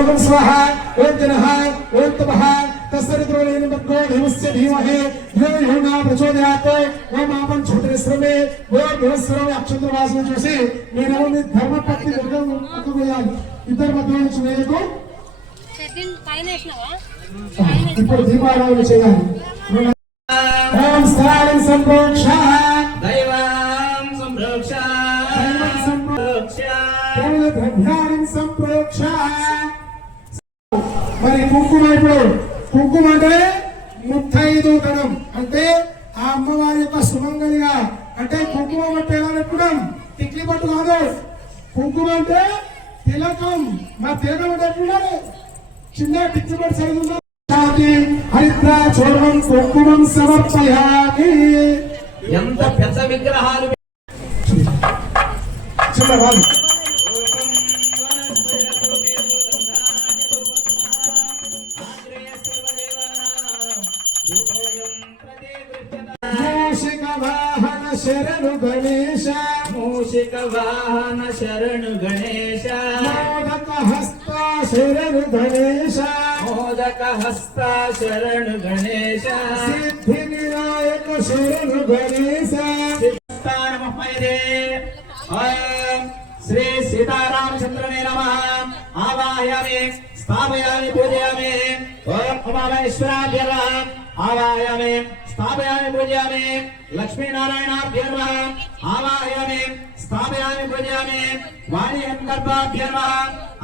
ओम स्वाहा ओम जनः ओम तपः तस्सरिद्रोलेनमग्गो देवस्य धीमहि धियो यो न प्रचोदयात् ओम आपन छोटेश्वरमे ओम देवस्वरमे अक्षत्रवासने చూసి నేను మీ ధర్మపత్ని వెతకవేయాలి ఇద్దరు మధ్య నుంచి వేయకు సెకండ్ పైన వేసినావా ఇప్పుడు దీపారాధన చేయాలి ఓం స్థానం సంప్రోక్ష దైవం సంప్రోక్ష దైవం సంప్రోక్ష ద్రవ్యానం సంప్రోక్ష మరి కుంకుమ ఇప్పుడు కుంకుమ అంటే 35 గణం అంటే ఆ అమ్మవారి యొక్క సుమంగళిగా అంటే కుంకుమ అంటే ఎలా పెట్టుకున్నాం టిక్లీ పట్టు కాదు కుంకుమ అంటే తిలకం మా తిలకం అంటే ఎట్లుండాలి చిన్న టిక్లీ పట్టు సైజు హరిద్ర చూర్ణం కుంకుమం సమర్పయామి ఎంత పెద్ద విగ్రహాలు చిన్న వాళ్ళు శరణు గణేశ మూషిక వాహన శరణు గణేశ మోదక హస్త శరణు గణేశ మోదక హస్త శరణు గణేశ సిద్ధి వినాయక శరణు గణేశ నమః ఓం శ్రీ సీతారామచంద్రనే నమః ఆవాహయామి స్థాపయామి పూజయామి ఓం ఉమామహేశ్వరాయ నమః ఆవాహయామి స్థాపయామి పూజయామి లక్ష్మీనారాయణాభ్యో నమః ఆవాహయామి స్థాపయామి పూజయామి వాణీహంకర్పాభ్యో నమః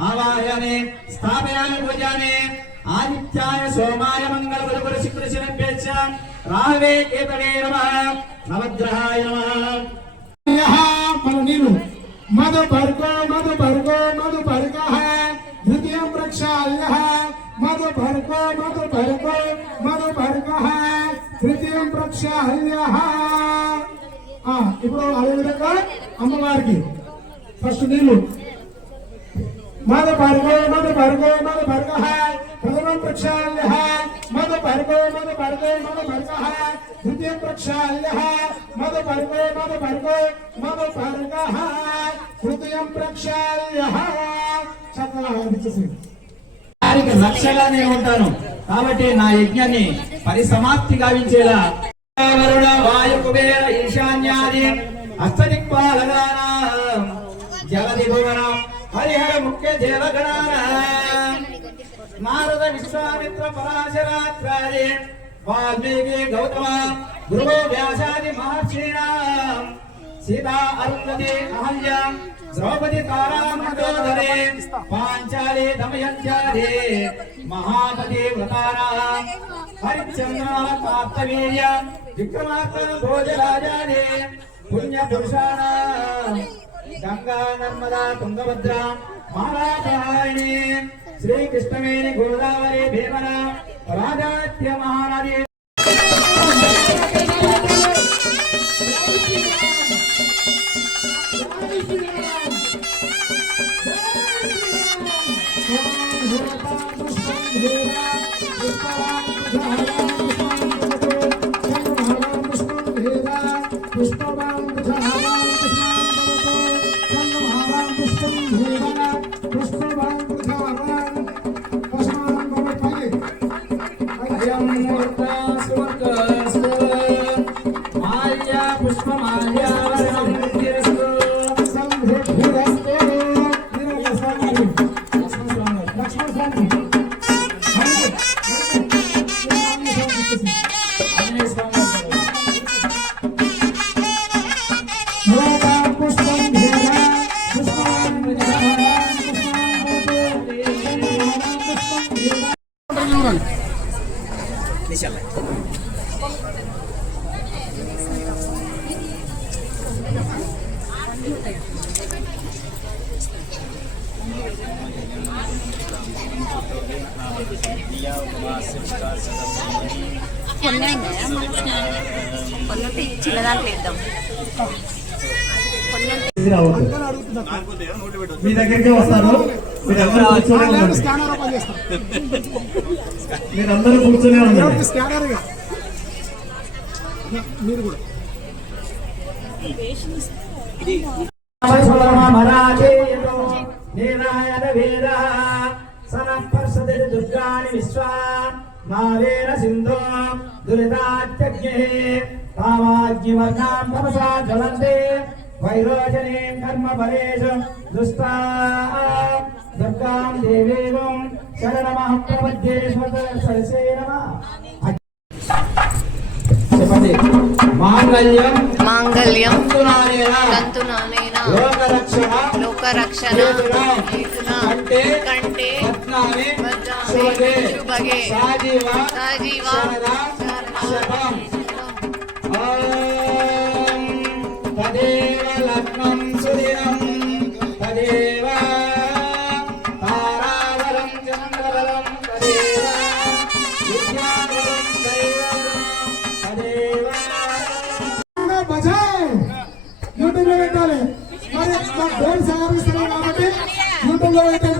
ఆవాహయామి స్థాపయామి పూజయామి ఆదిత్యాయ సోమాయ మంగళగురు శుక్రశనిభ్యశ్చ రాహవే కేతవే నమః నవగ్రహాయ నమః మన నీరు మధు భర్గో మధు భర్గో మధు భర్గ ద్వితీయం ప్రక్షాళ్య మధు భర్గో మధు భర్గో మధు భర్గ తృతీయం ప్రక్షాళ్య ఇప్పుడు అదేవిధంగా అమ్మవారికి ఫస్ట్ నీళ్ళు మధు భర్గో మధు భర్గో మధు భర్గ ప్రథమం ప్రక్షాళ్య మధు భర్గో మధు భర్గో మధు భర్గ ద్వితీయం ప్రక్షాళ్య మధు భర్గో మధు భర్గో మధు భర్గ తృతీయం ప్రక్షాళ్య చక్కగా అనిపించేసింది లక్ష్యంగానే ఉంటాను కాబట్టి నా యజ్ఞాన్ని పరిసమాప్తి గావించేలా వరుణ వాయు కుబేర ఈశాన్యాది అష్టదిక్పాలగానాం జగది భువనం హరిహర ముఖ్య దేవగణానాం నారద విశ్వామిత్ర పరాశరాత్రాది వాల్మీకి గౌతమ ధ్రువ వ్యాసాది మహర్షీణాం సీతా అరుంధతి అహల్య ద్రౌపది తారామణోదరే పాంచాలి దమయంత్యాది మహాపతి వ్రతారాం హరిశ్చంద్ర కార్తవీర్య విక్రమార్క భోజరాజాది పుణ్య పురుషాణాం గంగా నర్మదా తుంగభద్ర మహారాణి శ్రీకృష్ణవేణి గోదావరి భీమన రాజాత్య మహానది మీ దగ్గరికి వస్తాను. మీరందరూ కూర్చొని ఉన్నారు. మీరు కూడా మరాఠే ఇమాని విశ్వా మావేన సింధు దురితాత్యగ్నే తామాజ్ఞవర్ణాం తమసా జ్వలంతే వైరోచనీం కర్మ ఫలేషు దుష్టా దుర్గాం దేవీం శరణమహం ప్రపద్యే సరసే నమః. చెప్పండి. మాంగళ్యం మాంగళ్యం తంతునానేన తంతునానేన లోకరక్షణ లోకరక్షణ హేతునా కంటే పద్నామే శుభగే శుభగే సాజీవ సాజీవ శతం. ఓం తదేవ లగ్నం సుదినం తదేవ తారాబలం చంద్రబలం తదేవ విద్యాబలం దైవబలం తదేవ. బజాయ్ యూట్యూబ్ లో పెట్టాలి మరి డోర్ సమర్పిస్తున్నాం కాబట్టి యూట్యూబ్ లో పెట్టండి.